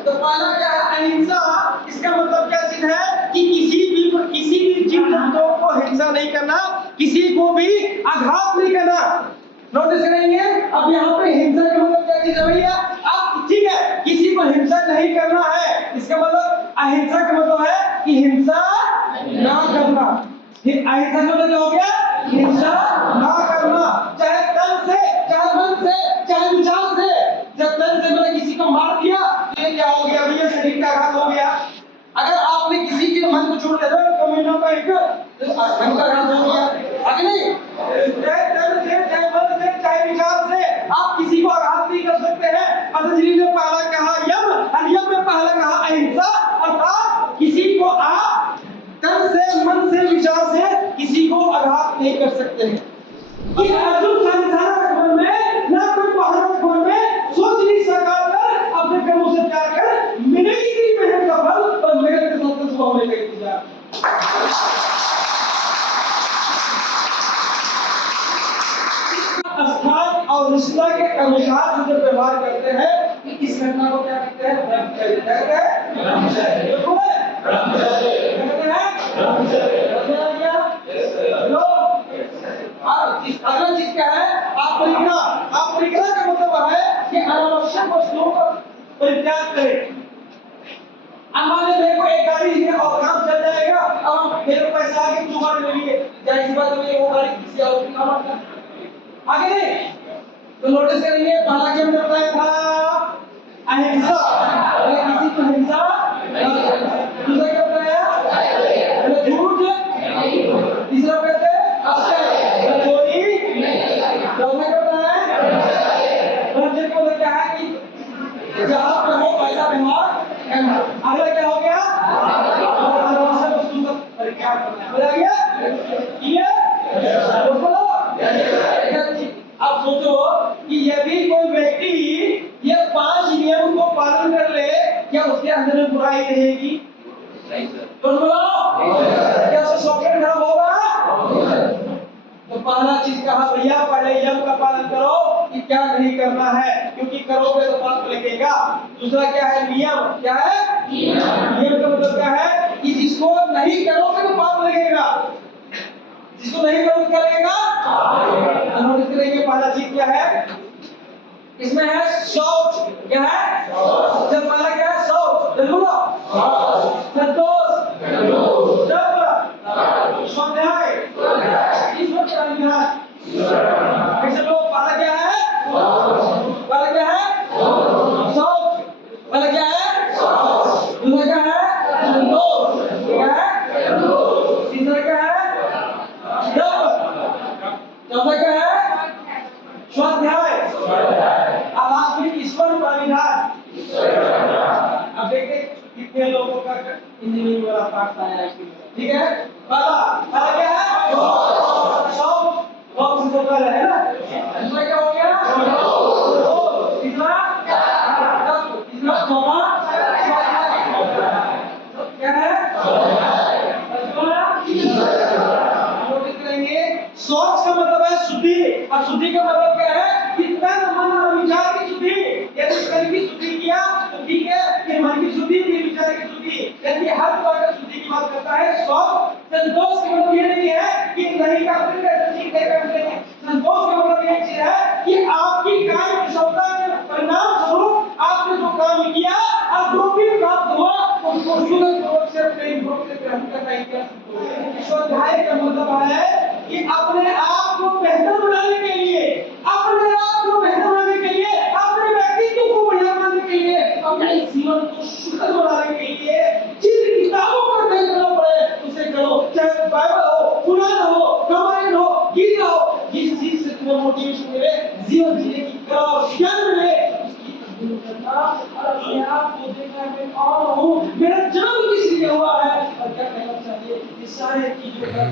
तो पहला क्या है अहिंसा, इसका मतलब क्या चीज है कि किसी भी जीव जंतुओं को हिंसा नहीं करना, किसी को भी आघात नहीं करना। नोटिस करेंगे अब यहाँ पे हिंसा का मतलब क्या चीज है भैया, अब ठीक है किसी को हिंसा नहीं करना है, इसका मतलब अहिंसा का मतलब है कि हिंसा ना करना। अहिंसा का मतलब क्या हो गया, हिंसा ना करना, चाहे तन से, चाहे मन से, चाहे विचार से। जब तन से मैंने किसी को मार दिया तो ये क्या हो गया भैया, शरीर का आघात हो गया। अगर आपने किसी के मन को चोट दे दो तो महीनों का एक मन का आघात हो गया, आगे नहीं, चाहे तन से, चाहे मन से, चाहे विचार से आप किसी को आघात नहीं कर सकते हैं। पतंजलि ने पहला कहा यम, और यम में पहला कहा अहिंसा, अर्थात किसी को आप तन से, मन से, विचार से किसी को आघात नहीं कर सकते हैं। कि अर्जुन संसार में ना कोई पहाड़ में सोच नहीं सका कर अपने कर्मों से प्यार कर मिलेगी तेरी मेहनत का फल, पर मेहनत के साथ सुबह में गई तुझा। स्थान और रिश्ता के अनुसार से जब व्यवहार करते हैं कि इस घटना को क्या कहते हैं, ब्रह्मचर्य कहते हैं, ब्रह्मचर्य अगला चीज क्या है, अपरिग्रह। अपरिग्रह का मतलब है कि अनावश्यक वस्तुओं का परित्याग करें। अब मान लीजिए मेरे को एक गाड़ी है और काम चल जाएगा, अब मेरे को पैसा आगे जुगाड़ ले लिए, जाहिर सी बात है वो गाड़ी किसी और की काम आता है आगे नहीं। तो नोटिस करेंगे पहला क्या बताया था, अहिंसा, किसी को हिंसा, दूसरा क्या बताया झूठ, तीसरा कहते हैं असत्य, चोरी, चौथा क्या बताया ब्रह्मचर्य को क्या है कि जहाँ पे हो पैसा व्यवहार करना। अगला क्या हो गया, अनावश्यक वस्तु का परित्याग करना। हो गया ये बोलो। अब सोचो कि यदि कोई व्यक्ति ये 5 नियम को पालन कर ले, क्या उसके अंदर में बुराई रहेगी? नहीं सर। तो बोलो क्या उसका सॉफ्टवेयर खराब होगा? तो पहला चीज कहा भैया पहले यम का पालन करो कि क्या नहीं करना है, क्योंकि करोगे तो फल मिलेगा। दूसरा क्या है नियम, क्या है नियम का मतलब क्या है कि जिसको नहीं करोगे तो पाप लगेगा, जिसको नहीं करोगे क्या लगेगा। नोटिस करेंगे पहला चीज क्या है, इसमें है शौच, क्या है जब पहला क्या है शौच, बोलो संतोष, स्वाध्याय, ईश्वर का निधान। ऐसे लोग पहला क्या है, पहला क्या है शौच, पहला क्या है दूसरा क्या है संतोष, क्या है तीसरा क्या है चौथा क्या है स्वाध्याय, अब आखिर ईश्वर का विधान। अब देखते कितने लोगों का इंजीनियरिंग वाला पार्ट आया है, ठीक है। पहला क्या है शौच, शौच से पहले है ना, दूसरा क्या हो गया तीसरा चौथा क्या है शौच का मतलब है शुद्धि, और शुद्धि का मतलब क्या है कि तन मन और विचार की शुद्धि। यदि तन की शुद्धि किया तो ठीक है, फिर मन की शुद्धि, फिर विचार की शुद्धि, यदि हर प्रकार की शुद्धि की बात करता है शौच। संतोष का मतलब ये नहीं है कि नहीं करते तो ठीक है करते हैं, संतोष का मतलब ये चीज है कि आपकी कार्य कुशलता के परिणाम स्वरूप आपने जो काम किया और जो भी प्राप्त हुआ उसको शुद्धपूर्वक से प्रेम पूर्वक से ग्रहण करना ही क्या संतोष। स्वाध्याय का मतलब है कि अपने आप को बेहतर बनाने के लिए, अपने आप को बेहतर बनाने के लिए, अपने व्यक्तित्व को बढ़िया बनाने के लिए, अपने जीवन को सुखद बनाने के लिए जिन किताबों पर ध्यान देना पड़े उसे करो, चाहे बाइबल हो, कुरान हो, रामायण हो, गीता हो, जिस चीज से तुम्हें मोटिवेशन मिले, जीवन जीने की कला ज्ञान मिले, उसकी तस्वीर करना और अपने आप को देखना मैं कौन हूँ, मेरा जन्म किस लिए हुआ है और क्या करना चाहिए, ये सारे चीजों का